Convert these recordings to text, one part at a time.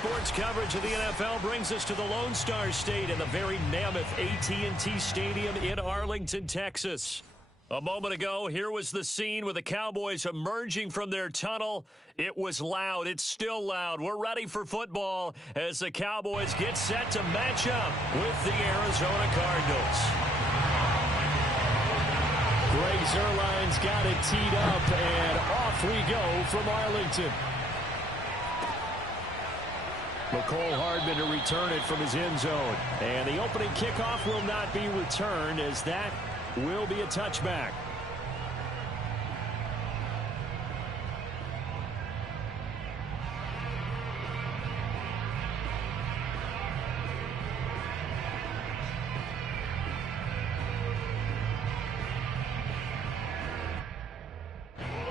Sports coverage of the NFL brings us to the Lone Star State in the very mammoth AT&T Stadium in Arlington, Texas. A moment ago, here was the scene with the Cowboys emerging from their tunnel. It was loud. It's still loud. We're ready for football as the Cowboys get set to match up with the Arizona Cardinals. Greg Zuerlein's got it teed up, and off we go from Arlington. McCole Hardman to return it from his end zone. And the opening kickoff will not be returned, as that will be a touchback.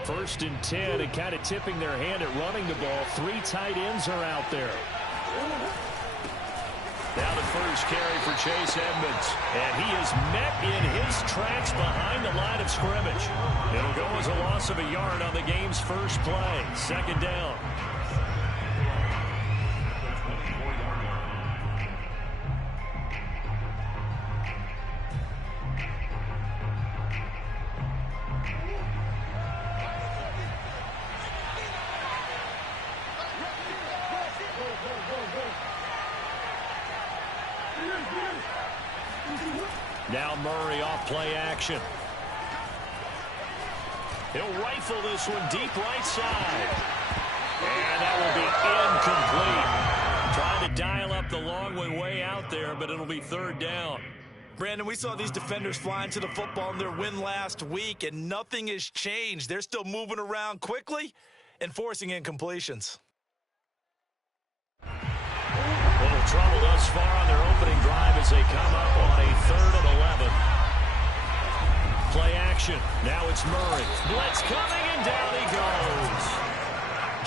First and 10, and kind of tipping their hand at running the ball. Three tight ends are out there. Now the first carry for Chase Edmonds. And he is met in his tracks behind the line of scrimmage. It'll go as a loss of a yard on the game's first play. Second down. Now Murray off play action. He'll rifle this one deep right side. And that will be incomplete. Trying to dial up the long way out there, but it'll be third down. Brandon, we saw these defenders flying to the football in their win last week, and nothing has changed. They're still moving around quickly and forcing incompletions. Little trouble thus far on their opening drive as they come up on a 3rd and 11. Play action. Now it's Murray. Blitz coming, and down he goes.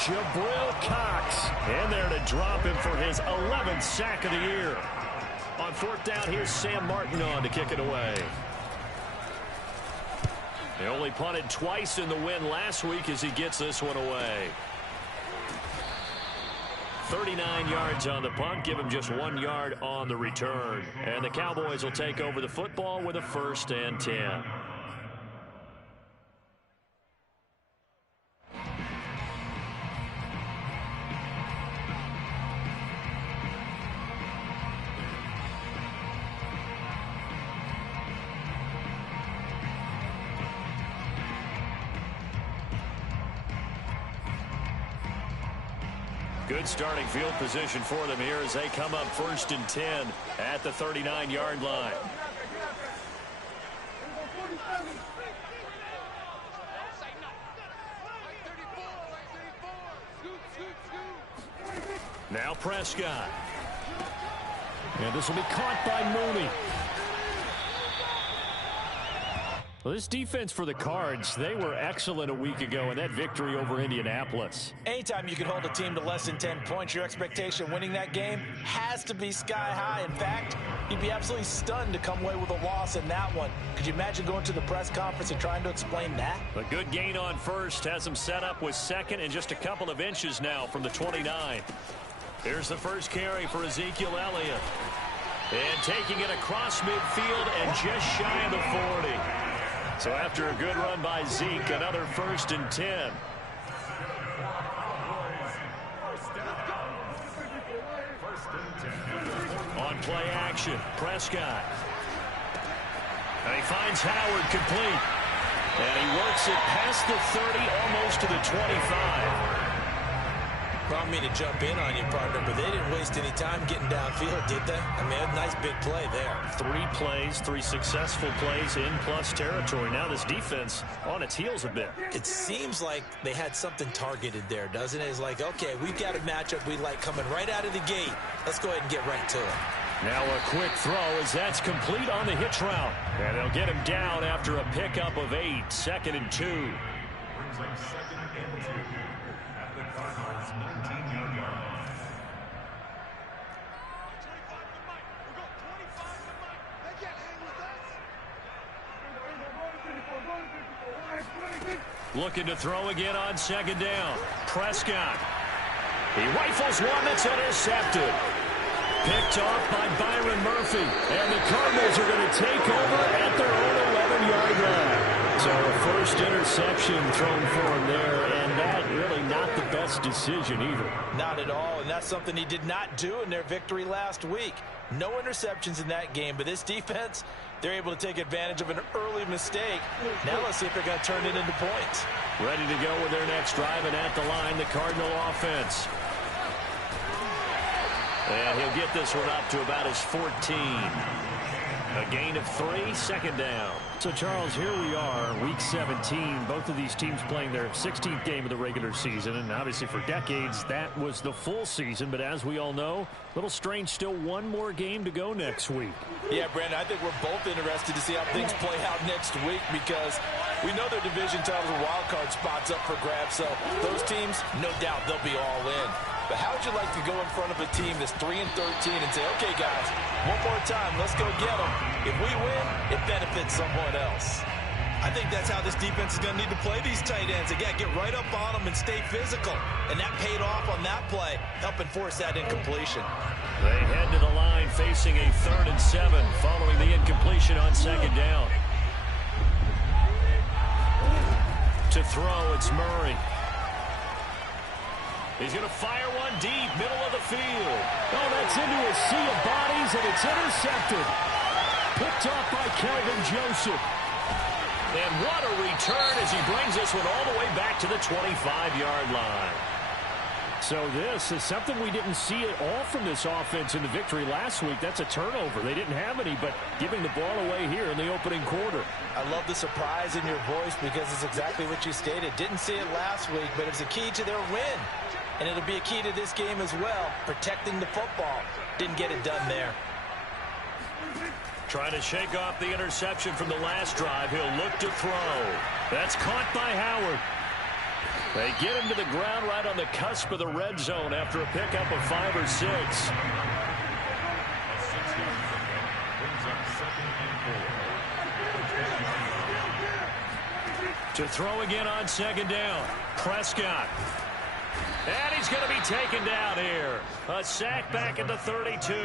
Jabril Cox in there to drop him for his 11th sack of the year. On 4th down, here's Sam Martin on to kick it away. They only punted twice in the win last week as he gets this one away. 39 yards on the punt, give him just 1 yard on the return. And the Cowboys will take over the football with a 1st and 10. Good starting field position for them here as they come up 1st and 10 at the 39-yard line. Now Prescott. And this will be caught by Mooney. Well, this defense for the Cards, they were excellent a week ago in that victory over Indianapolis. Anytime you can hold a team to less than 10 points, your expectation winning that game has to be sky high. In fact, you'd be absolutely stunned to come away with a loss in that one. Could you imagine going to the press conference and trying to explain that? A good gain on first has them set up with second and just a couple of inches now from the 29. Here's the first carry for Ezekiel Elliott. And taking it across midfield and just shy of the 40. So after a good run by Zeke, another 1st and 10. On play action, Prescott. And he finds Howard complete. And he works it past the 30, almost to the 25. I don't mean to jump in on you, partner, but they didn't waste any time getting downfield, did they? I mean, a nice big play there. 3 plays, 3 successful plays in plus territory. Now this defense on its heels a bit. It seems like they had something targeted there, doesn't it? It's like, okay, we've got a matchup we like coming right out of the gate. Let's go ahead and get right to it. Now a quick throw as that's complete on the hitch route. And they'll get him down after a pickup of 8. 2nd and 2. Brings up 2nd and 2 at the Cardinals' 19-yard line. Looking to throw again on 2nd down. Prescott. He rifles one that's intercepted. Picked off by Byron Murphy. And the Cardinals are going to take over at their own 11-yard line. So a first interception thrown for him there, and that really not the best decision either. Not at all, and that's something he did not do in their victory last week. No interceptions in that game, but this defense, they're able to take advantage of an early mistake. Now let's see if they're going to turn it into points. Ready to go with their next drive, and at the line, the Cardinal offense. And he'll get this one up to about his 14. A gain of 3, second down. So, Charles, here we are, Week 17. Both of these teams playing their 16th game of the regular season. And obviously for decades, that was the full season. But as we all know, a little strange, still one more game to go next week. Yeah, Brandon, I think we're both interested to see how things play out next week because we know their division titles and wild card spots up for grabs. So those teams, no doubt, they'll be all in. But how would you like to go in front of a team that's 3-13 and say, okay, guys, one more time, let's go get them. If we win, it benefits someone else. I think that's how this defense is going to need to play these tight ends. Again, get right up on them and stay physical. And that paid off on that play, helping force that incompletion. They head to the line facing a 3rd and 7 following the incompletion on second down. To throw, it's Murray. He's going to fire one deep, middle of the field. Oh, that's into a sea of bodies, and it's intercepted. Picked off by Kelvin Joseph. And what a return as he brings this one all the way back to the 25-yard line. So this is something we didn't see at all from this offense in the victory last week. That's a turnover. They didn't have any, but giving the ball away here in the opening quarter. I love the surprise in your voice because it's exactly what you stated. Didn't see it last week, but it's a key to their win. And it'll be a key to this game as well, protecting the football. Didn't get it done there. Trying to shake off the interception from the last drive. He'll look to throw. That's caught by Howard. They get him to the ground right on the cusp of the red zone after a pickup of 5 or 6. To throw again on second down. Prescott. And he's going to be taken down here. A sack back at the 32. A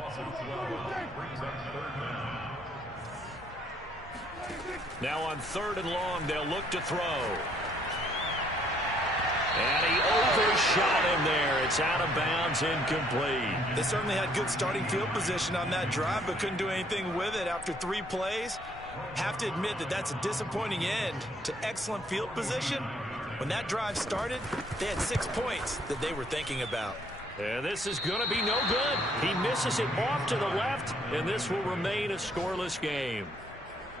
loss of 12 brings up 3rd down. Now on 3rd and long, they'll look to throw. And he overshot him there. It's out of bounds, incomplete. They certainly had good starting field position on that drive, but couldn't do anything with it after 3 plays. Have to admit that that's a disappointing end to excellent field position. When that drive started, they had 6 points that they were thinking about. And this is going to be no good. He misses it off to the left, and this will remain a scoreless game.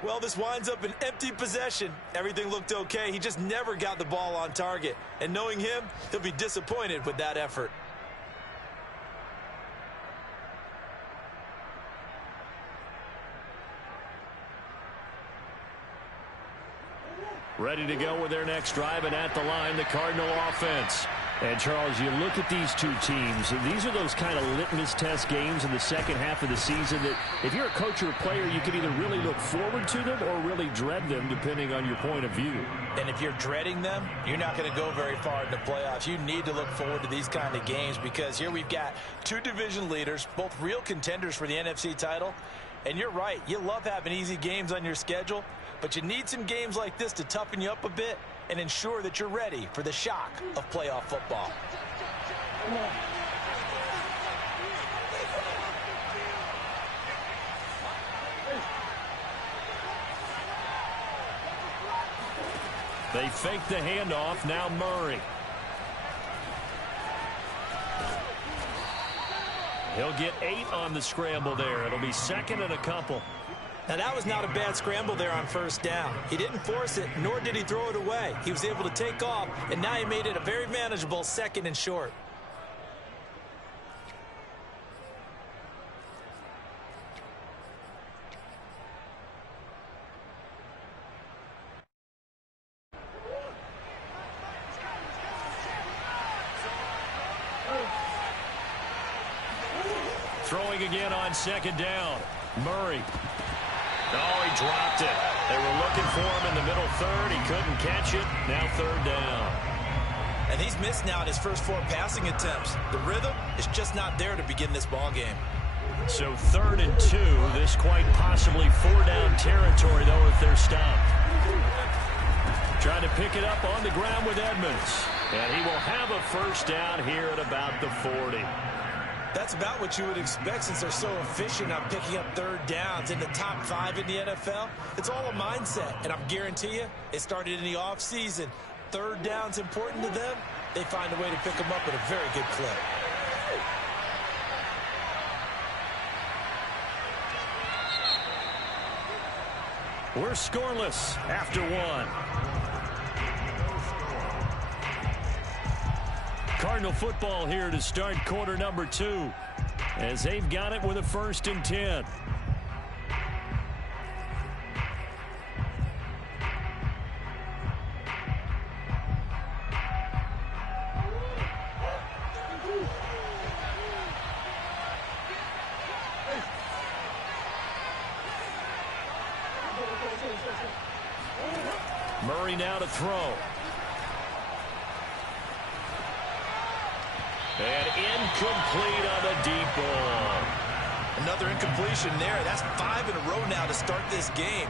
Well, this winds up an empty possession. Everything looked okay. He just never got the ball on target. And knowing him, he'll be disappointed with that effort. Ready to go with their next drive, and at the line, the Cardinal offense. And, Charles, you look at these two teams, these are those kind of litmus test games in the second half of the season that if you're a coach or a player, you can either really look forward to them or really dread them, depending on your point of view. And if you're dreading them, you're not going to go very far in the playoffs. You need to look forward to these kind of games because here we've got 2 division leaders, both real contenders for the NFC title. And you're right, you love having easy games on your schedule, but you need some games like this to toughen you up a bit and ensure that you're ready for the shock of playoff football. They fake the handoff, now Murray. He'll get 8 on the scramble there. It'll be 2nd and a couple. Now, that was not a bad scramble there on 1st down. He didn't force it, nor did he throw it away. He was able to take off, and now he made it a very manageable 2nd and short. Throwing again on 2nd down. Murray. Oh, he dropped it. They were looking for him in the middle 3rd. He couldn't catch it. Now 3rd down. And he's missed now in his first 4 passing attempts. The rhythm is just not there to begin this ball game. So 3rd and 2. This quite possibly 4-down territory, though, if they're stopped. Trying to pick it up on the ground with Edmonds. And he will have a first down here at about the 40. That's about what you would expect since they're so efficient on picking up 3rd downs in the top 5 in the NFL. It's all a mindset, and I'm guarantee you it started in the offseason. 3rd down's important to them. They find a way to pick them up at a very good clip. We're scoreless after 1. Cardinal football here to start quarter number 2 as they've got it with a 1st and 10. Murray now to throw. And incomplete on the deep ball. Another incompletion there. That's 5 in a row now to start this game.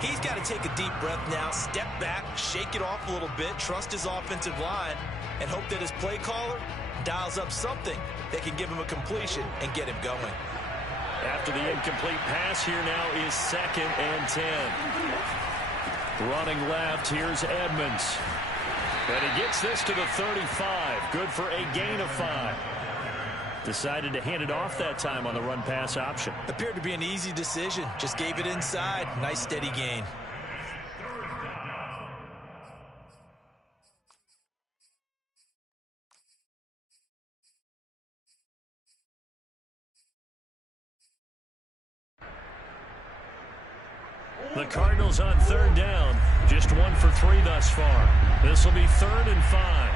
He's got to take a deep breath now, step back, shake it off a little bit, trust his offensive line, and hope that his play caller dials up something that can give him a completion and get him going. After the incomplete pass, here now is 2nd and 10. Running left, here's Edmonds. And he gets this to the 35. Good for a gain of 5. Decided to hand it off that time on the run-pass option. Appeared to be an easy decision. Just gave it inside. Nice, steady gain. The Cardinals on 3rd down. Just 1 for 3 thus far. This will be 3rd and 5.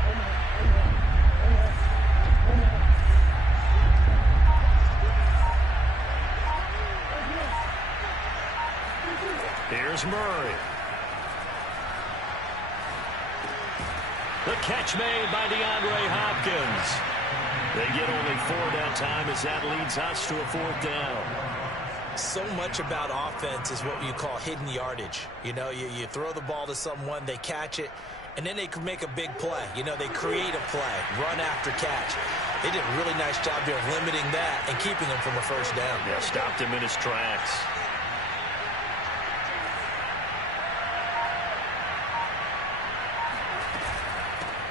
Here's Murray. The catch made by DeAndre Hopkins. They get only 4 that time as that leads us to a 4th down. So much about offense is what you call hidden yardage. You know, you throw the ball to someone, they catch it, and then they can make a big play. You know, they create a play, run after catch. They did a really nice job here of limiting that and keeping him from a first down. Yeah, stopped him in his tracks.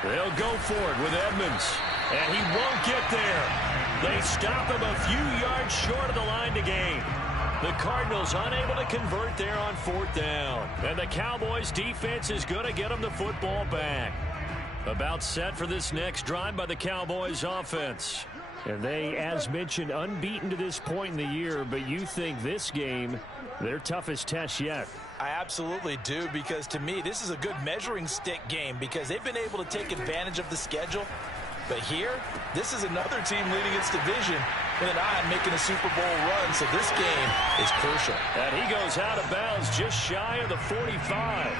They'll go for it with Edmonds, and he won't get there. They stop him a few yards short of the line to gain. The Cardinals unable to convert there on 4th down. And the Cowboys defense is going to get them the football back. About set for this next drive by the Cowboys offense. And they, as mentioned, unbeaten to this point in the year, but you think this game, their toughest test yet. I absolutely do, because to me, this is a good measuring stick game because they've been able to take advantage of the schedule. But here, this is another team leading its division with an eye on making a Super Bowl run, so this game is crucial. And he goes out of bounds just shy of the 45.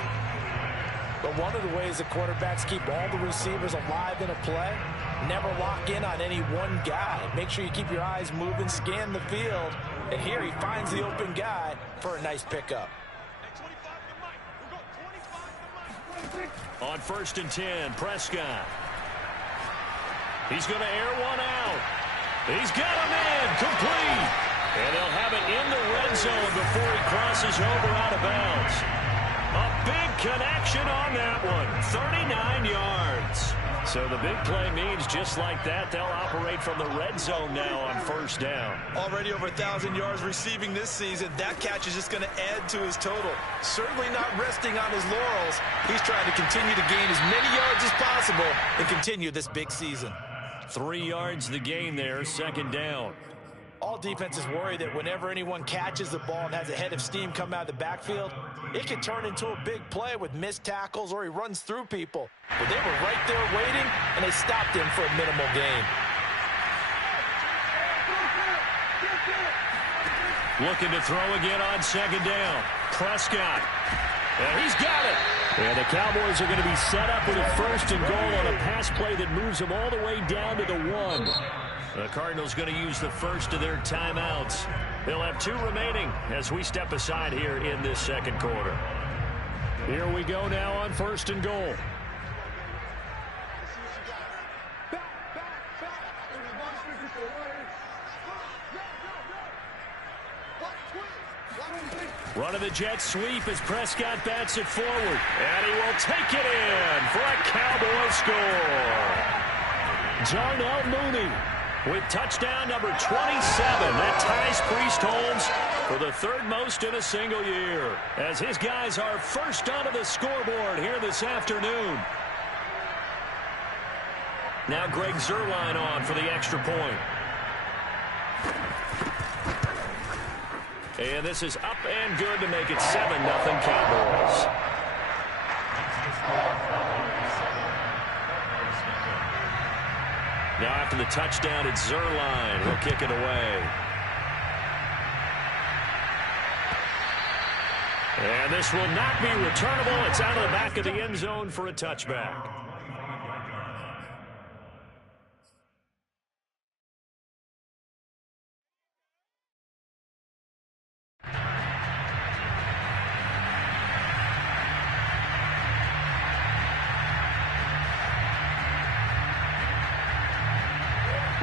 But one of the ways the quarterbacks keep all the receivers alive in a play, never lock in on any one guy. Make sure you keep your eyes moving, scan the field, and here he finds the open guy for a nice pickup. On 1st and 10, Prescott. He's going to air one out. He's got him in, complete. And they'll have it in the red zone before he crosses over out of bounds. A big connection on that one, 39 yards. So the big play means just like that, they'll operate from the red zone now on 1st down. Already over 1,000 yards receiving this season. That catch is just going to add to his total. Certainly not resting on his laurels. He's trying to continue to gain as many yards as possible and continue this big season. 3 yards the gain there, 2nd down. All defenses worry that whenever anyone catches the ball and has a head of steam come out of the backfield, it can turn into a big play with missed tackles or he runs through people. But they were right there waiting, and they stopped him for a minimal gain. Looking to throw again on 2nd down. Prescott. And he's got it. And the Cowboys are going to be set up with a 1st and goal on a pass play that moves them all the way down to the 1. The Cardinals going to use the first of their timeouts. They'll have 2 remaining as we step aside here in this second quarter. Here we go now on 1st and goal. Run of the jet sweep as Prescott bats it forward. And he will take it in for a Cowboy score. Darnell Mooney with touchdown number 27. That ties Priest Holmes for the 3rd most in a single year, as his guys are first onto the scoreboard here this afternoon. Now Greg Zuerlein on for the extra point. And this is up and good to make it 7-0 Cowboys. Now after the touchdown, it's Zuerlein. He'll kick it away. And this will not be returnable. It's out of the back of the end zone for a touchback.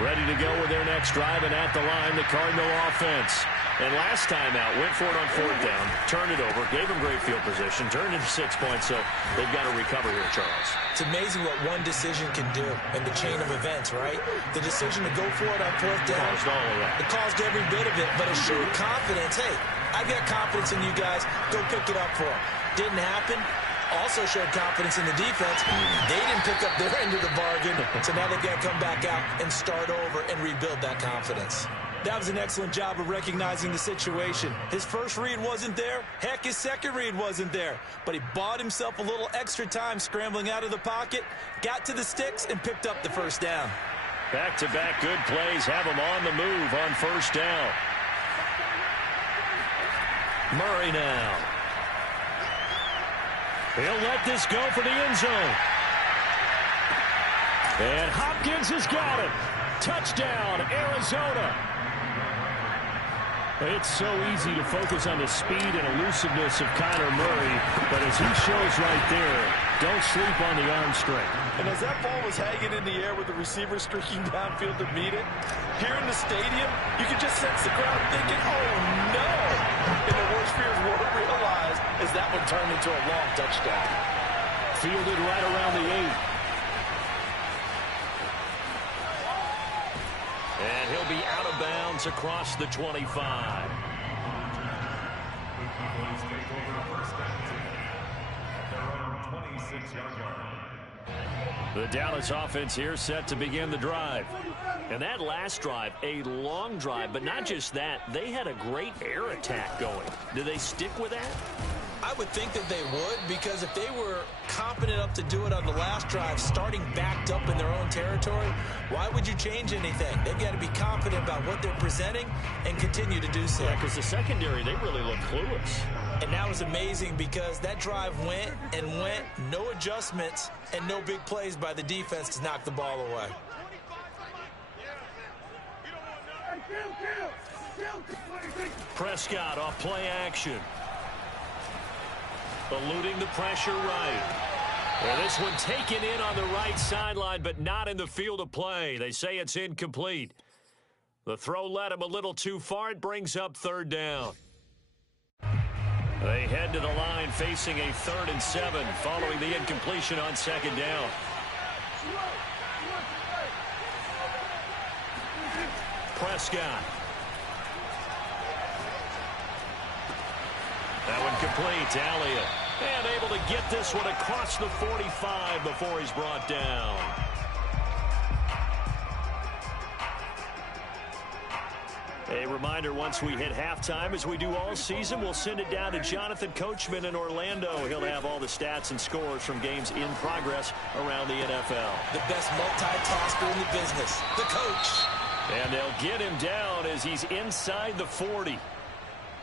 Ready to go with their next drive, and at the line, the Cardinal offense. And last time out, went for it on 4th down, turned it over, gave them great field position, turned it 6 points, so they've got to recover here, Charles. It's amazing what one decision can do in the chain of events, right? The decision to go for it on 4th down. Caused all of that. It caused every bit of it, but it showed confidence. Hey, I've got confidence in you guys. Go pick it up for them. Didn't happen. Also showed confidence in the defense. They didn't pick up their end of the bargain, so now they've got to come back out and start over and rebuild that confidence. That was an excellent job of recognizing the situation. His first read wasn't there. Heck, his second read wasn't there. But he bought himself a little extra time scrambling out of the pocket, got to the sticks, and picked up the 1st down. Back-to-back good plays have him on the move on 1st down. Murray now. He'll let this go for the end zone. And Hopkins has got it. Touchdown, Arizona. It's so easy to focus on the speed and elusiveness of Kyler Murray, but as he shows right there, don't sleep on the arm strength. And as that ball was hanging in the air with the receiver streaking downfield to meet it, here in the stadium, you could just sense the crowd thinking, oh no! And the worst fears were realized as that one turned into a long touchdown. Fielded right around the 8. And he'll be out of bounds across the 25. The Dallas offense here set to begin the drive. And that last drive, a long drive, but not just that. They had a great air attack going. Do they stick with that? I would think that they would, because if they were competent enough to do it on the last drive, starting backed up in their own territory, why would you change anything? They've got to be confident about what they're presenting and continue to do so. Yeah, because the secondary, they really look clueless. And that was amazing because that drive went and went, no adjustments, and no big plays by the defense to knock the ball away. Prescott off play action. Eluding the pressure right. Well, this one taken in on the right sideline, but not in the field of play. They say it's incomplete. The throw led him a little too far. It brings up 3rd down. They head to the line facing a 3rd and 7 following the incompletion on 2nd down. Prescott. That one complete. Elliott. And able to get this one across the 45 before he's brought down. A reminder, once we hit halftime, as we do all season, we'll send it down to Jonathan Coachman in Orlando. He'll have all the stats and scores from games in progress around the NFL. The best multitasker in the business, the coach. And they'll get him down as he's inside the 40.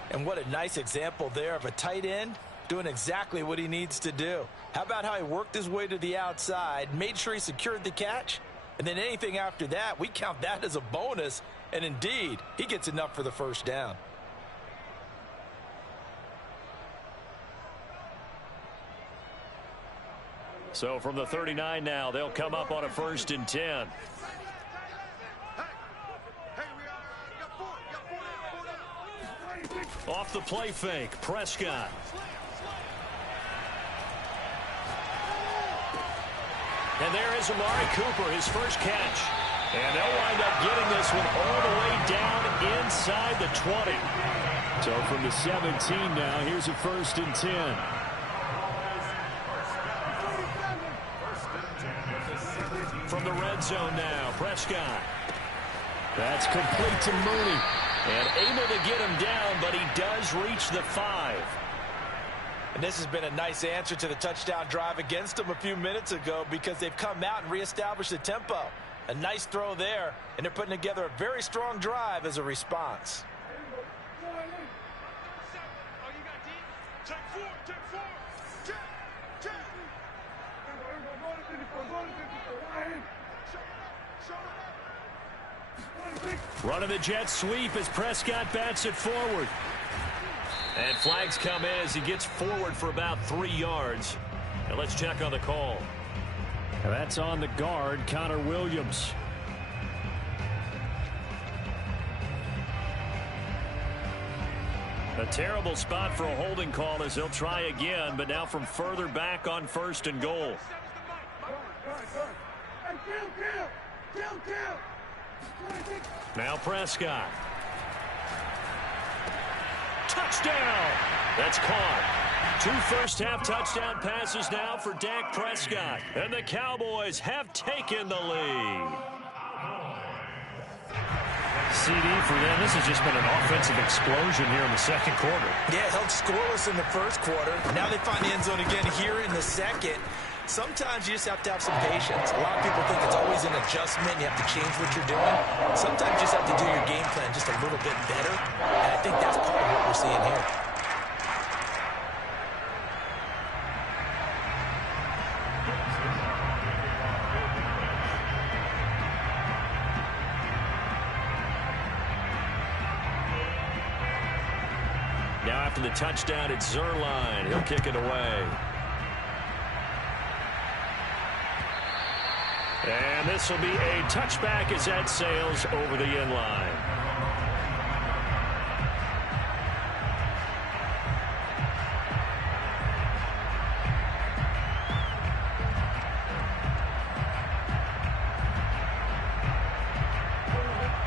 And what a nice example there of a tight end doing exactly what he needs to do. How about how he worked his way to the outside, made sure he secured the catch, and then anything after that, we count that as a bonus, and indeed, he gets enough for the first down. So from the 39 now, they'll come up on a 1st and 10. Off the play fake, Prescott. And there is Amari Cooper, his first catch. And they'll wind up getting this one all the way down inside the 20. So from the 17 now, here's a 1st and 10. From the red zone now, Prescott. That's complete to Mooney. And able to get him down, but he does reach the 5. And this has been a nice answer to the touchdown drive against them a few minutes ago because they've come out and reestablished the tempo. A nice throw there, and they're putting together a very strong drive as a response. Running the jet sweep as Prescott bats it forward. And flags come in as he gets forward for about 3 yards. And let's check on the call. And that's on the guard, Connor Williams. A terrible spot for a holding call as they'll try again, but now from further back on 1st and goal. Now Prescott. Touchdown! That's caught. 2 first-half touchdown passes now for Dak Prescott. And the Cowboys have taken the lead. CD for them. This has just been an offensive explosion here in the second quarter. Yeah, held scoreless in the first quarter. Now they find the end zone again here in the second. Sometimes you just have to have some patience. A lot of people think it's always an adjustment. You have to change what you're doing. Sometimes you just have to do your game plan just a little bit better. And I think that's part of what we're seeing here. Now after the touchdown, it's Zerline. He'll kick it away. And this will be a touchback as that sails over the end line.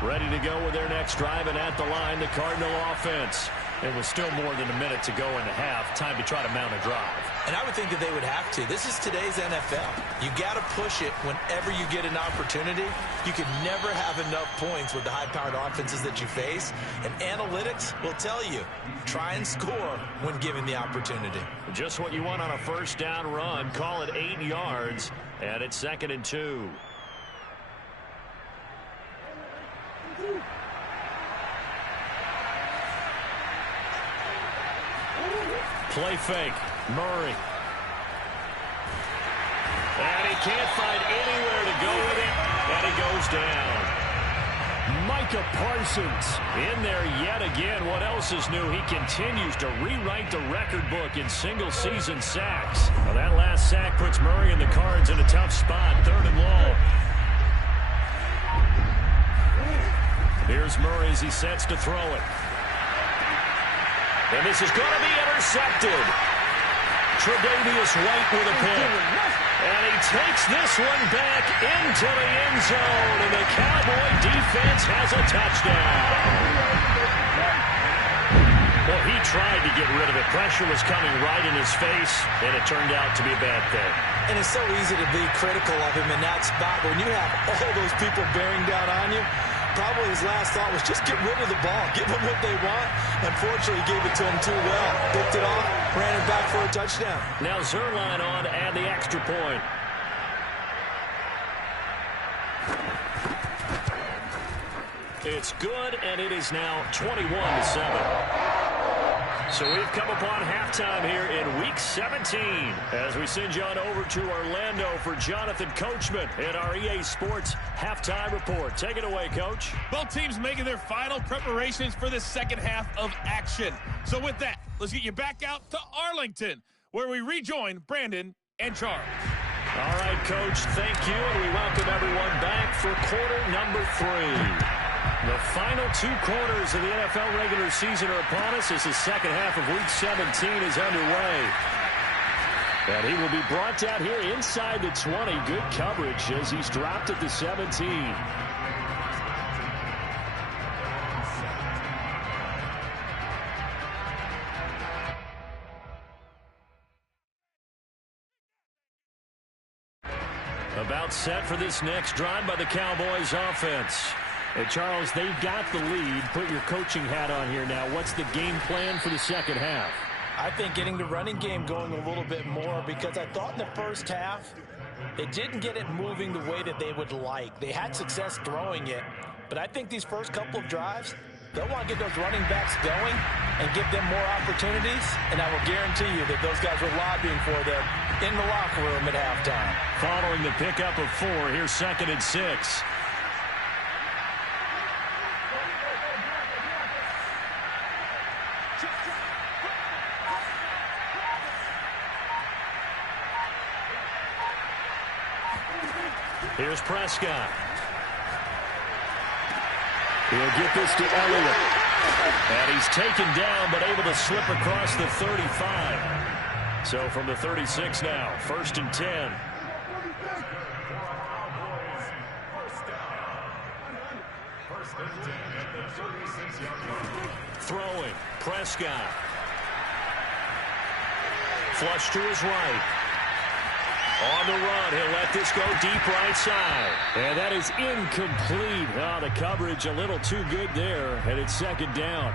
Ready to go with their next drive, and at the line, the Cardinal offense. It was still more than a minute to go in the half. Time to try to mount a drive. And I would think that they would have to. This is today's NFL. You got to push it whenever you get an opportunity. You can never have enough points with the high-powered offenses that you face. And analytics will tell you, try and score when given the opportunity. Just what you want on a first down run. Call it 8 yards, and it's 2nd and 2. Play fake. Murray. And he can't find anywhere to go with it. And he goes down. Micah Parsons in there yet again. What else is new? He continues to rewrite the record book in single-season sacks. Well, that last sack puts Murray and the Cards in a tough spot. 3rd and long. Here's Murray as he sets to throw it. And this is going to be intercepted. Tre'Davious White with a pick. And he takes this one back into the end zone. And the Cowboy defense has a touchdown. Well, he tried to get rid of it. Pressure was coming right in his face, and it turned out to be a bad thing. And it's so easy to be critical of him in that spot. When you have all those people bearing down on you, probably his last thought was just get rid of the ball. Give them what they want. Unfortunately, he gave it to him too well. Picked it off, ran it back for a touchdown. Now Zerline on to add the extra point. It's good, and it is now 21-7. So we've come upon halftime here in Week 17 as we send you on over to Orlando for Jonathan Coachman in our EA Sports Halftime Report. Take it away, Coach. Both teams making their final preparations for the second half of action. So with that, let's get you back out to Arlington, where we rejoin Brandon and Charles. All right, Coach, thank you, and we welcome everyone back for quarter number 3. The final 2 quarters of the NFL regular season are upon us as the second half of Week 17 is underway. And he will be brought down here inside the 20. Good coverage as he's dropped at the 17. About set for this next drive by the Cowboys offense. And Charles, they've got the lead. Put your coaching hat on here now. What's the game plan for the second half? I think getting the running game going a little bit more, because I thought in the first half they didn't get it moving the way that they would like. They had success throwing it, but I think these first couple of drives, they'll want to get those running backs going and give them more opportunities, and I will guarantee you that those guys were lobbying for them in the locker room at halftime. Following the pickup of 4, here's 2nd and 6. Here's Prescott. He'll get this to Elliott. And he's taken down, but able to slip across the 35. So from the 36 now, 1st and 10. Throwing, Prescott. Flush to his right. On the run, he'll let this go deep right side. And that is incomplete. Oh, the coverage a little too good there, and it's 2nd down.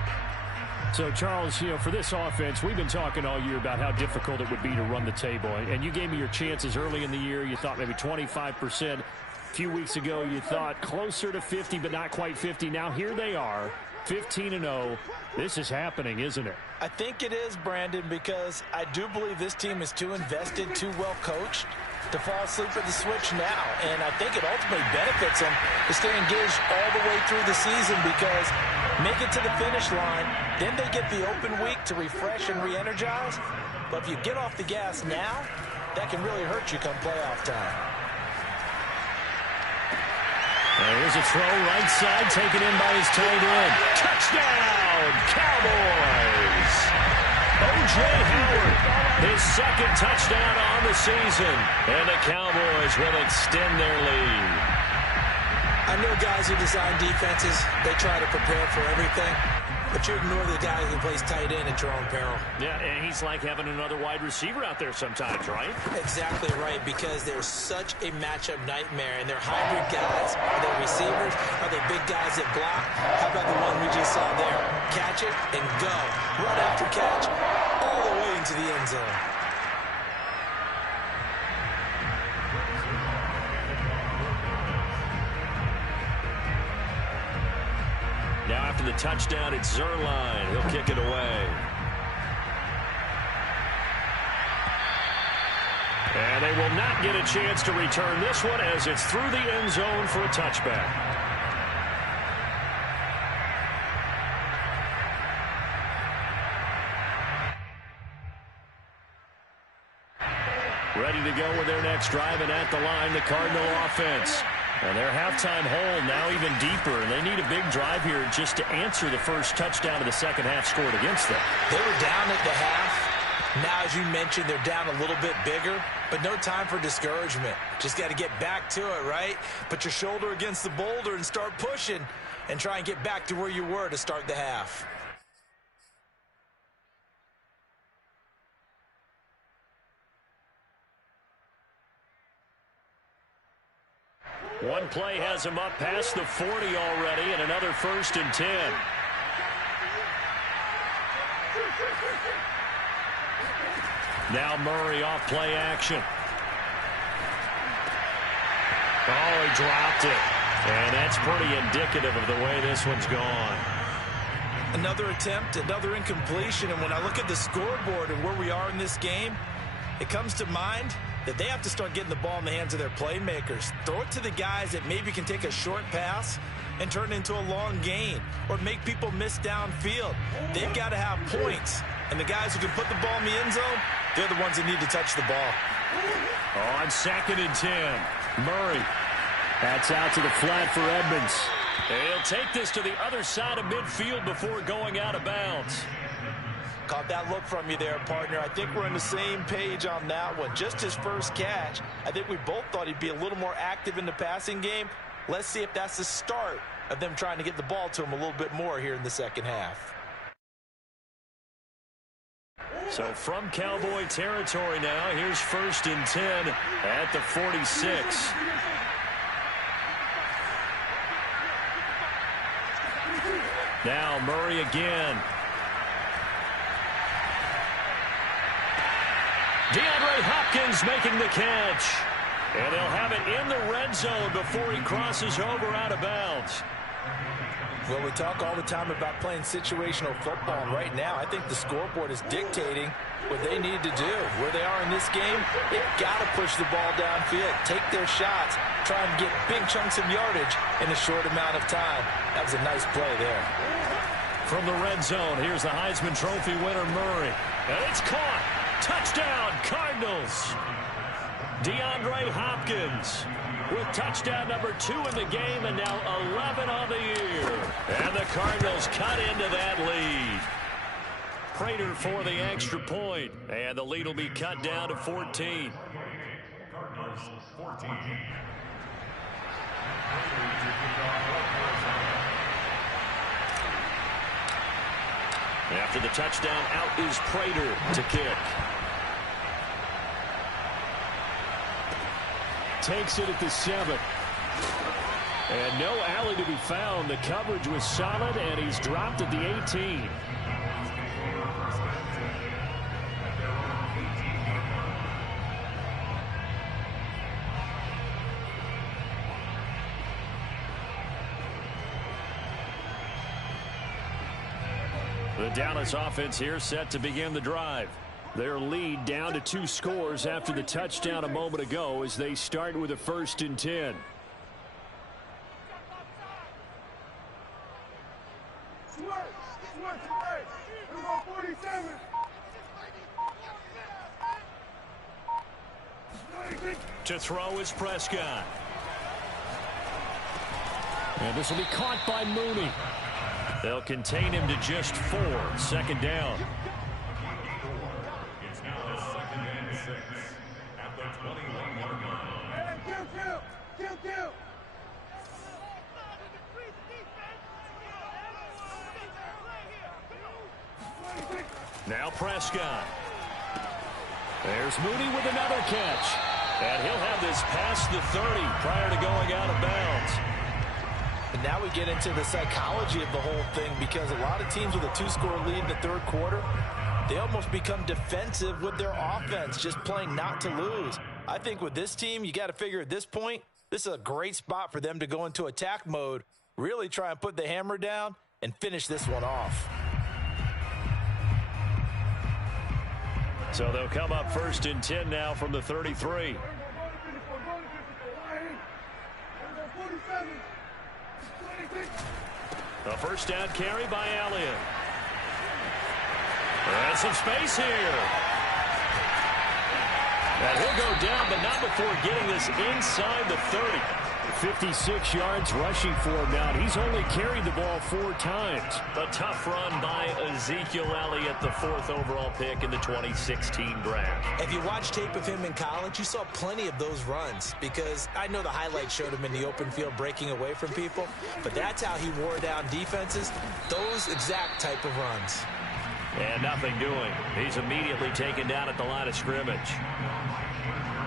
So, Charles, you know, for this offense, we've been talking all year about how difficult it would be to run the table. And you gave me your chances early in the year. You thought maybe 25%. A few weeks ago, you thought closer to 50, but not quite 50. Now, here they are, 15-0. This is happening, isn't it? I think it is, Brandon, because I do believe this team is too invested, too well coached to fall asleep at the switch now. And I think it ultimately benefits them to stay engaged all the way through the season, because make it to the finish line, then they get the open week to refresh and re-energize. But if you get off the gas now, that can really hurt you come playoff time. Here's a throw right side, taken in by his tight end. Touchdown, Cowboys! O.J. Howard, his 2nd touchdown on the season. And the Cowboys will extend their lead. I know guys who design defenses, they try to prepare for everything, but you ignore the guy who plays tight end at your own peril. Yeah, and he's like having another wide receiver out there sometimes, right? Exactly right, because they're such a matchup nightmare, and they're hybrid guys. Are they receivers? Are they big guys that block? How about the one we just saw there? Catch it and go. Run after catch, all the way into the end zone. Now after the touchdown, it's Zerline. He'll kick it away. And they will not get a chance to return this one as it's through the end zone for a touchback. Ready to go with their next drive, and at the line, the Cardinal offense. And their halftime hole now even deeper, and they need a big drive here just to answer the first touchdown of the second half scored against them. They were down at the half. Now, as you mentioned, they're down a little bit bigger, but no time for discouragement. Just got to get back to it, right? Put your shoulder against the boulder and start pushing and try and get back to where you were to start the half. One play has him up past the 40 already, and another 1st and 10. Now Murray off play action. Oh, he dropped it. And that's pretty indicative of the way this one's gone. Another attempt, another incompletion, and when I look at the scoreboard and where we are in this game, it comes to mind that they have to start getting the ball in the hands of their playmakers. Throw it to the guys that maybe can take a short pass and turn it into a long gain or make people miss downfield. They've got to have points, and the guys who can put the ball in the end zone, they're the ones that need to touch the ball. On 2nd and 10, Murray. That's out to the flat for Edmonds. He'll take this to the other side of midfield before going out of bounds. Caught that look from you there, partner. I think we're on the same page on that one. Just his first catch, I think we both thought he'd be a little more active in the passing game. Let's see if that's the start of them trying to get the ball to him a little bit more here in the second half. So from Cowboy territory now, here's 1st and 10 at the 46. Now Murray again. DeAndre Hopkins making the catch. And they'll have it in the red zone before he crosses over out of bounds. Well, we talk all the time about playing situational football, and right now I think the scoreboard is dictating what they need to do. Where they are in this game, they've got to push the ball downfield, take their shots, try and get big chunks of yardage in a short amount of time. That was a nice play there. From the red zone, here's the Heisman Trophy winner, Murray. And it's caught. Touchdown, Cardinals. DeAndre Hopkins with touchdown number 2 in the game and now 11 on the year. And the Cardinals cut into that lead. Prater for the extra point. And the lead will be cut down to 14. Cardinals 14. After the touchdown, out is Prater to kick. Takes it at the 7. And no alley to be found. The coverage was solid, and he's dropped at the 18. The Dallas offense here set to begin the drive. Their lead down to 2 scores after the touchdown a moment ago as they start with a 1st and 10. To throw is Prescott. And this will be caught by Mooney. They'll contain him to just 4. 2nd down. It's now a 2nd and 6 at the 21-yard line. Kill. Now Prescott. There's Mooney with another catch. And he'll have this past the 30 prior to going out of bounds. And now we get into the psychology of the whole thing, because a lot of teams with a 2-score lead in the 3rd quarter, they almost become defensive with their offense, just playing not to lose. I think with this team, you got to figure at this point, this is a great spot for them to go into attack mode, really try and put the hammer down and finish this one off. So they'll come up 1st and 10 now from the 33. A 1st down carry by Elliott. And some space here. And he'll go down, but not before getting this inside the 30. 56 yards rushing for him now. He's only carried the ball 4 times. A tough run by Ezekiel Elliott, the 4th overall pick in the 2016 draft. If you watch tape of him in college, you saw plenty of those runs, because I know the highlights showed him in the open field breaking away from people, but that's how he wore down defenses, those exact type of runs. And nothing doing. He's immediately taken down at the line of scrimmage.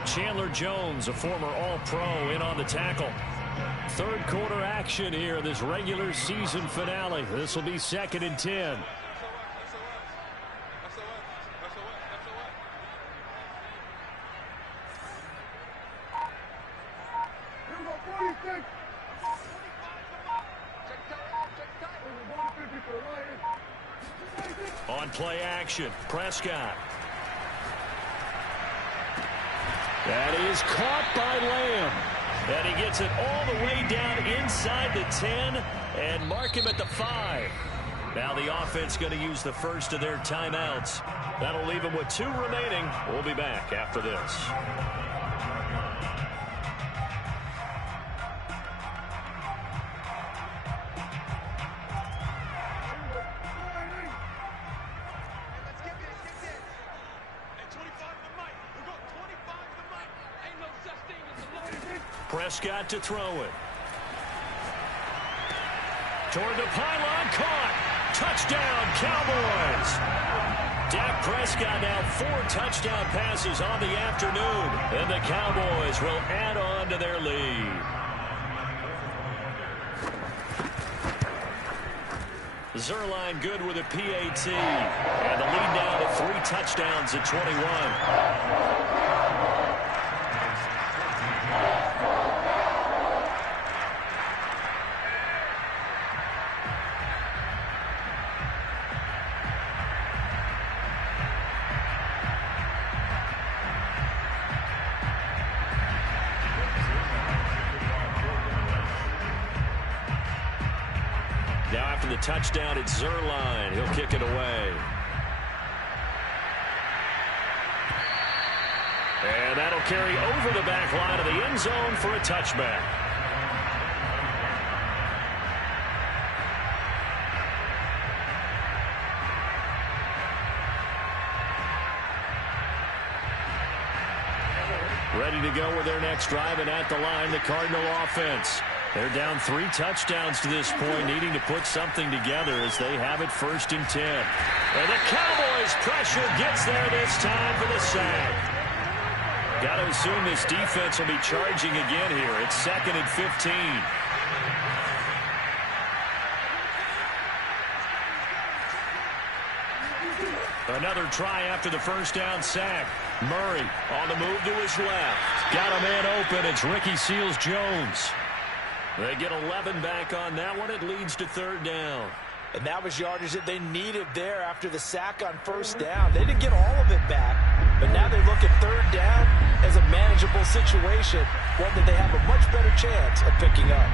Chandler Jones, a former All-Pro, in on the tackle. 3rd quarter action here in this regular season finale. This will be 2nd and 10. Check On play action, Prescott. That is caught by Lamb. And he gets it all the way down inside the 10 and mark him at the 5. Now the offense going to use the first of their timeouts. That'll leave them with 2 remaining. We'll be back after this. Prescott to throw it. Toward the pylon, caught. Touchdown, Cowboys. Dak Prescott now 4 touchdown passes on the afternoon. And the Cowboys will add on to their lead. Zerline good with a PAT. And the lead now to 3 touchdowns at 21. The touchdown at Zerline. He'll kick it away. And that'll carry over the back line of the end zone for a touchback. Ready to go with their next drive, and at the line, the Cardinal offense. They're down 3 touchdowns to this point, needing to put something together as they have it 1st and 10. And the Cowboys' pressure gets there this time for the sack. Got to assume this defense will be charging again here. It's 2nd and 15. Another try after the 1st down sack. Murray on the move to his left. Got a man open. It's Ricky Seals-Jones. They get 11 back on that one. It leads to 3rd down. And that was yardage that they needed there after the sack on 1st down. They didn't get all of it back, but now they look at 3rd down as a manageable situation, one that they have a much better chance of picking up.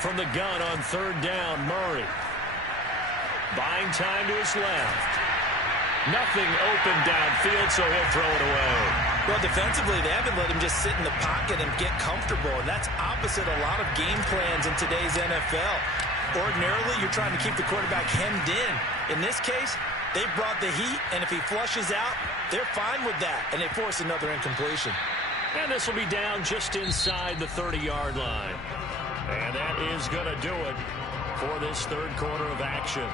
From the gun on 3rd down, Murray. Buying time to his left. Nothing open downfield, so he'll throw it away. Well, defensively, they haven't let him just sit in the pocket and get comfortable, and that's opposite a lot of game plans in today's NFL. Ordinarily, you're trying to keep the quarterback hemmed in. In this case, they brought the heat, and if he flushes out, they're fine with that, and they force another incompletion. And this will be down just inside the 30-yard line. And that is going to do it for this 3rd quarter of action.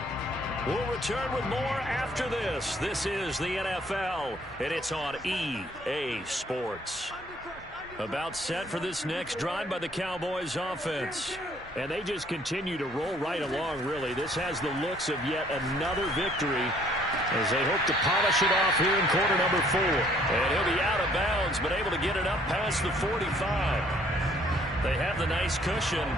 We'll return with more after this. This is the NFL, and it's on EA Sports. About set for this next drive by the Cowboys offense. And they just continue to roll right along, really. This has the looks of yet another victory as they hope to polish it off here in quarter number 4. And he'll be out of bounds, but able to get it up past the 45. They have the nice cushion.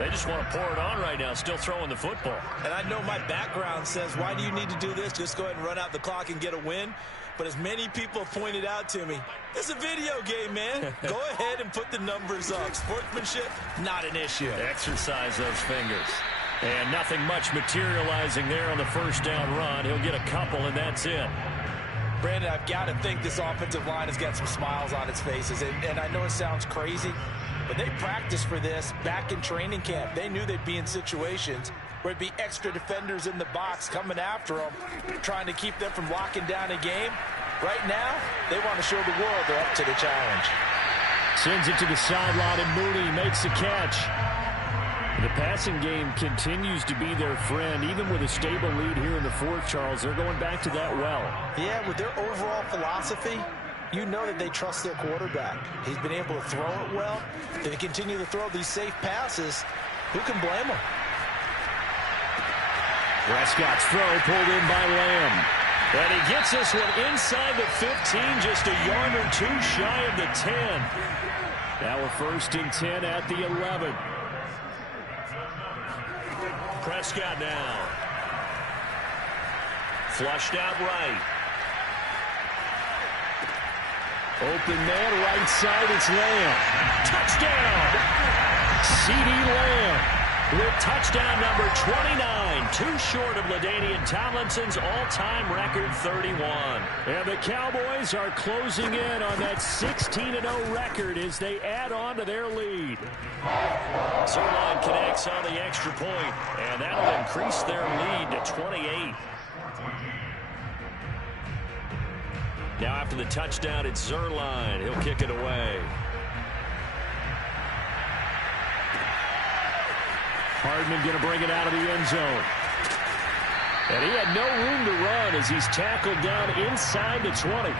They just want to pour it on right now, still throwing the football. And I know my background says, why do you need to do this? Just go ahead and run out the clock and get a win. But as many people have pointed out to me, it's a video game, man. Go ahead and put the numbers up. Sportsmanship, not an issue. Exercise those fingers. And nothing much materializing there on the 1st down run. He'll get a couple, and that's it. Brandon, I've got to think this offensive line has got some smiles on its faces. And I know it sounds crazy, but they practiced for this back in training camp. They knew they'd be in situations where it'd be extra defenders in the box coming after them, trying to keep them from locking down a game. Right now, they want to show the world they're up to the challenge. Sends it to the sideline, and Mooney makes the catch. The passing game continues to be their friend. Even with a stable lead here in the 4th, Charles, they're going back to that well. Yeah, with their overall philosophy, you know that they trust their quarterback. He's been able to throw it well. If they continue to throw these safe passes, who can blame them? Prescott's throw pulled in by Lamb. And he gets this one inside the 15, just a yard or two shy of the 10. Now a 1st and 10 at the 11. Prescott now. Flushed out right. Open man, right side, it's Lamb. Touchdown! CeeDee Lamb with touchdown number 29, too short of LaDainian Tomlinson's all-time record 31. And the Cowboys are closing in on that 16-0 record as they add on to their lead. Zerline connects on the extra point, and that'll increase their lead to 28. Now after the touchdown, it's Zerline. He'll kick it away. Hardman going to bring it out of the end zone. And he had no room to run as he's tackled down inside the 20.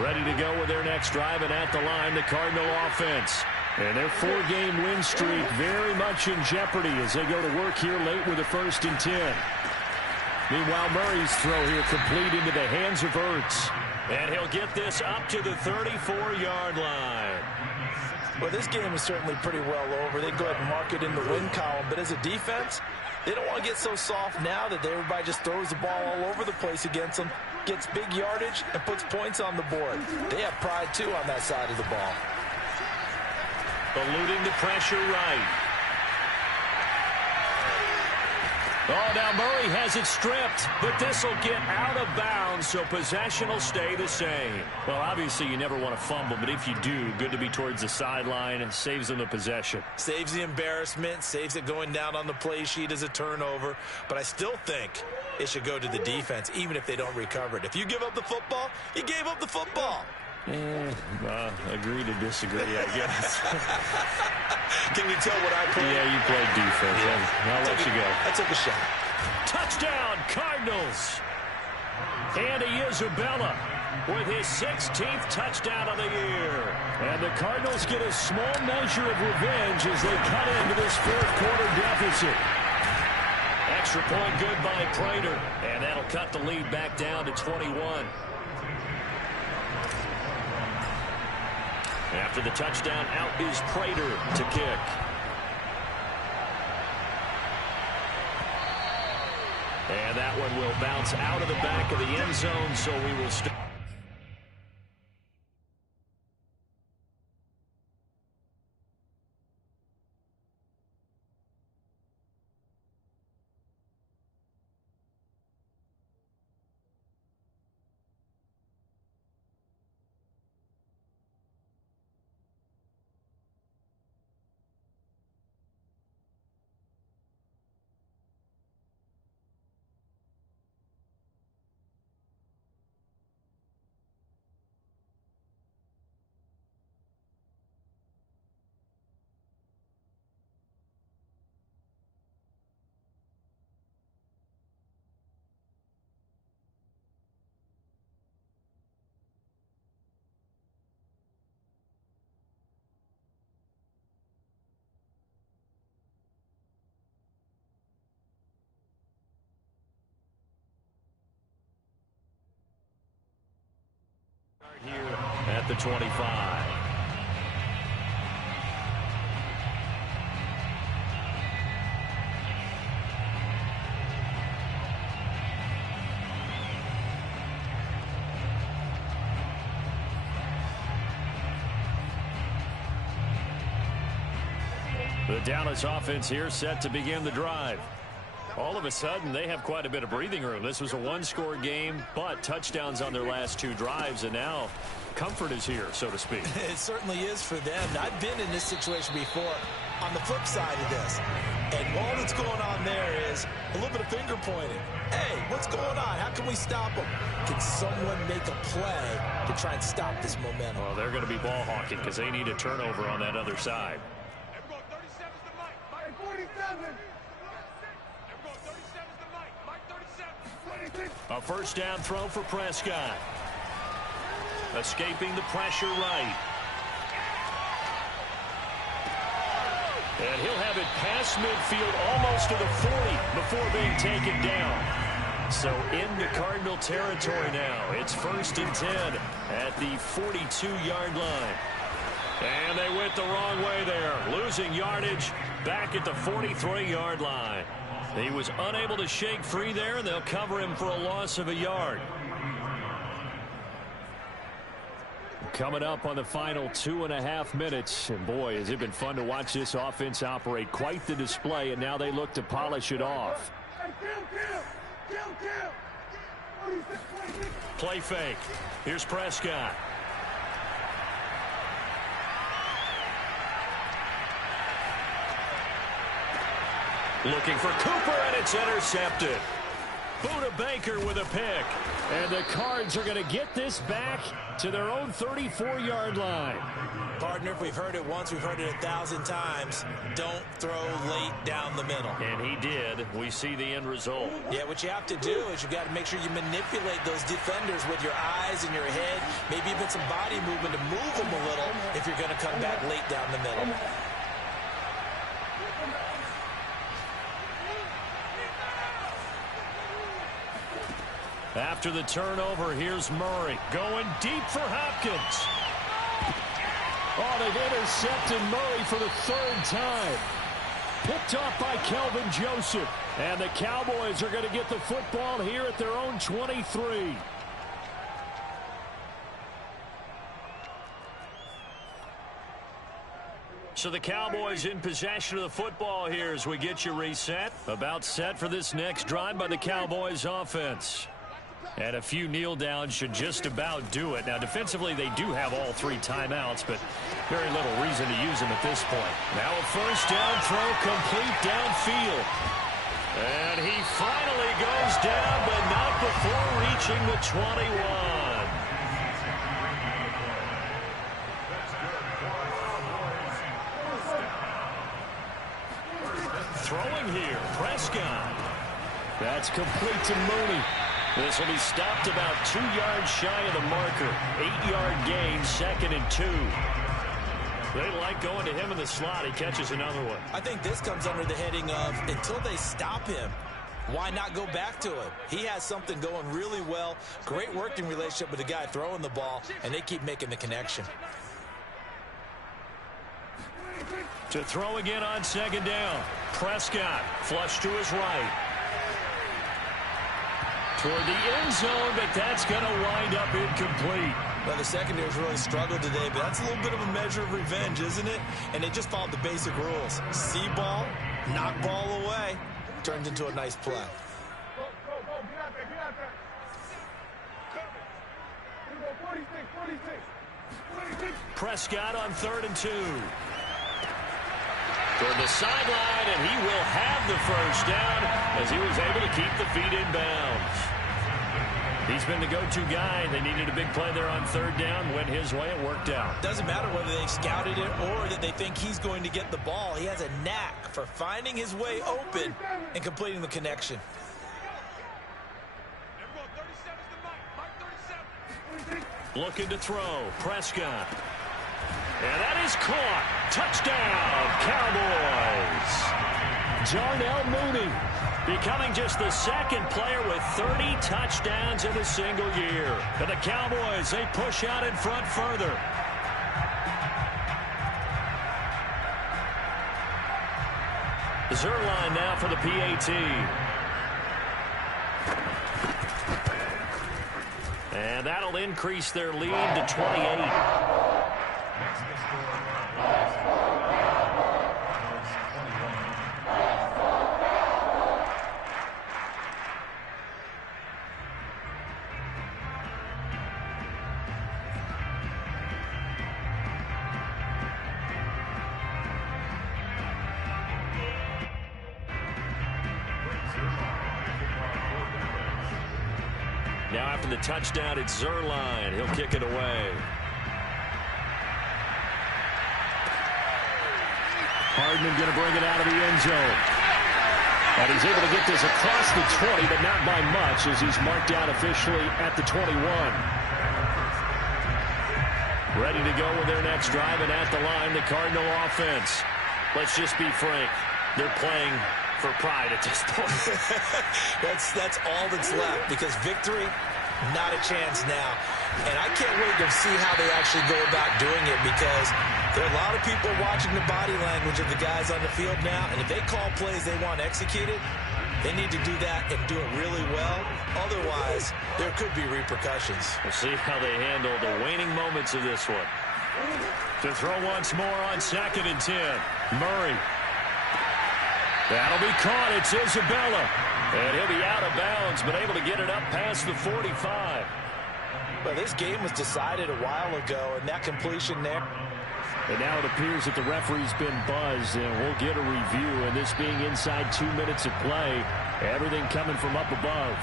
Ready to go with their next drive, and at the line, the Cardinal offense. And their 4-game win streak very much in jeopardy as they go to work here late with a 1st and 10. Meanwhile, Murray's throw here complete into the hands of Ertz. And he'll get this up to the 34-yard line. Well, this game is certainly pretty well over. They go ahead and mark it in the win column. But as a defense, they don't want to get so soft now that everybody just throws the ball all over the place against them, gets big yardage, and puts points on the board. They have pride, too, on that side of the ball. Eluding the pressure right. Oh, now Murray has it stripped, but this will get out of bounds, so possession will stay the same. Well, obviously you never want to fumble, but if you do, good to be towards the sideline and saves them the possession. Saves the embarrassment, saves it going down on the play sheet as a turnover, but I still think it should go to the defense, even if they don't recover it. If you give up the football, you gave up the football. Agree to disagree, I guess. Can you tell what I played? Yeah, you played defense. Yeah. I'll let you go. I took a shot. Touchdown, Cardinals. Andy Isabella with his 16th touchdown of the year. And the Cardinals get a small measure of revenge as they cut into this 4th quarter deficit. Extra point good by Prater. And that'll cut the lead back down to 21. After the touchdown, out is Prater to kick. And that one will bounce out of the back of the end zone, so we will start. Here at the 25. The Dallas offense here set to begin the drive. All of a sudden, they have quite a bit of breathing room. This was a one-score game, but touchdowns on their last 2 drives, and now comfort is here, so to speak. It certainly is for them. I've been in this situation before on the flip side of this. And all that's going on there is a little bit of finger pointing. Hey, what's going on? How can we stop them? Can someone make a play to try and stop this momentum? Well, they're going to be ball hawking because they need a turnover on that other side. 47's the mic. 47. A first down throw for Prescott. Escaping the pressure right. And he'll have it past midfield almost to the 40 before being taken down. So into Cardinal territory now. It's 1st and 10 at the 42-yard line. And they went the wrong way there, losing yardage back at the 43-yard line. He was unable to shake free there, and they'll cover him for a loss of a yard. Coming up on the final 2.5 minutes. And boy, has it been fun to watch this offense operate. Quite the display, and now they look to polish it off. Play fake. Here's Prescott. Looking for Cooper, and it's intercepted. Buda Baker with a pick. And the Cards are going to get this back to their own 34-yard line. Partner, if we've heard it once, we've heard it 1,000 times. Don't throw late down the middle. And he did. We see the end result. Yeah, what you have to do is you've got to make sure you manipulate those defenders with your eyes and your head, maybe even some body movement to move them a little if you're going to come back late down the middle. After the turnover, here's Murray going deep for Hopkins. Oh, they've intercepted Murray for the 3rd time. Picked off by Kelvin Joseph. And the Cowboys are going to get the football here at their own 23. So the Cowboys in possession of the football here as we get you reset. About set for this next drive by the Cowboys offense. And a few kneel downs should just about do it. Now, defensively, they do have all 3 timeouts, but very little reason to use them at this point. Now a first down throw complete downfield. And he finally goes down, but not before reaching the 21. Throwing here, Prescott. That's complete to Mooney. This will be stopped about 2 yards shy of the marker. 8-yard gain, 2nd and 2. They like going to him in the slot. He catches another one. I think this comes under the heading of until they stop him, why not go back to him? He has something going really well. Great working relationship with the guy throwing the ball, and they keep making the connection. To throw again on 2nd down. Prescott flush to his right. Toward the end zone, but that's going to wind up incomplete. Well, the secondary's really struggled today, but that's a little bit of a measure of revenge, isn't it? And they just followed the basic rules. See ball, knock ball away. Turns into a nice play. Prescott on 3rd and 2. Toward the sideline, and he will have the first down as he was able to keep the feet in bounds. He's been the go-to guy. They needed a big play there on 3rd down. Went his way. It worked out. Doesn't matter whether they scouted it or that they think he's going to get the ball. He has a knack for finding his way open and completing the connection. Looking to throw. Prescott. And that is caught. Touchdown, Cowboys. Darnell Mooney becoming just the 2nd player with 30 touchdowns in a single year. And the Cowboys, they push out in front further. Zerline now for the PAT. And that'll increase their lead to 28. Now after the touchdown, it's Zerline. He'll kick it away. Hardman going to bring it out of the end zone. And he's able to get this across the 20, but not by much as he's marked down officially at the 21. Ready to go with their next drive, and at the line, the Cardinal offense. Let's just be frank. They're playing for pride at this point. That's all that's left, because victory, not a chance now. And I can't wait to see how they actually go about doing it, because there are a lot of people watching the body language of the guys on the field now, and if they call plays they want executed, they need to do that and do it really well. Otherwise, there could be repercussions. We'll see how they handle the waning moments of this one. To throw once more on 2nd and 10. Murray. That'll be caught. It's Isabella. And he'll be out of bounds, but able to get it up past the 45. Well, this game was decided a while ago, and that completion there. And now it appears that the referee's been buzzed, and we'll get a review. And this being inside 2 minutes of play, everything coming from up above.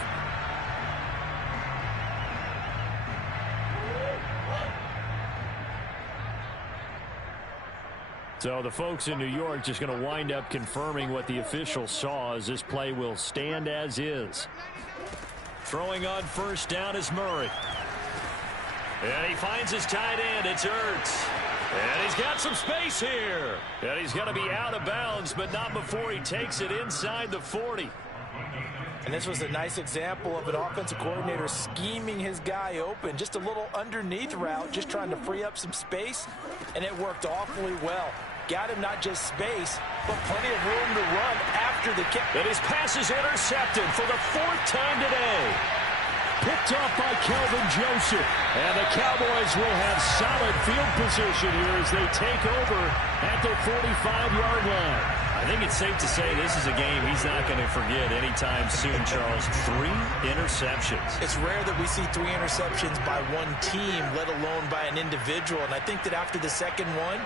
So the folks in New York just going to wind up confirming what the official saw, as this play will stand as is. Throwing on 1st down is Murray. And he finds his tight end. It's Ertz. And he's got some space here. And he's going to be out of bounds, but not before he takes it inside the 40. And this was a nice example of an offensive coordinator scheming his guy open. Just a little underneath route, just trying to free up some space, and it worked awfully well. Got him not just space, but plenty of room to run after the kick. And his pass is intercepted for the 4th time today. Picked off by Kelvin Joseph. And the Cowboys will have solid field position here as they take over at their 45-yard line. I think it's safe to say this is a game he's not going to forget anytime soon, Charles. 3 interceptions. It's rare that we see 3 interceptions by one team, let alone by an individual. And I think that after the second one,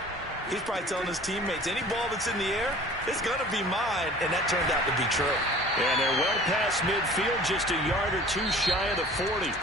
he's probably telling his teammates, any ball that's in the air, it's going to be mine. And that turned out to be true. And they're well past midfield, just a yard or two shy of the 40.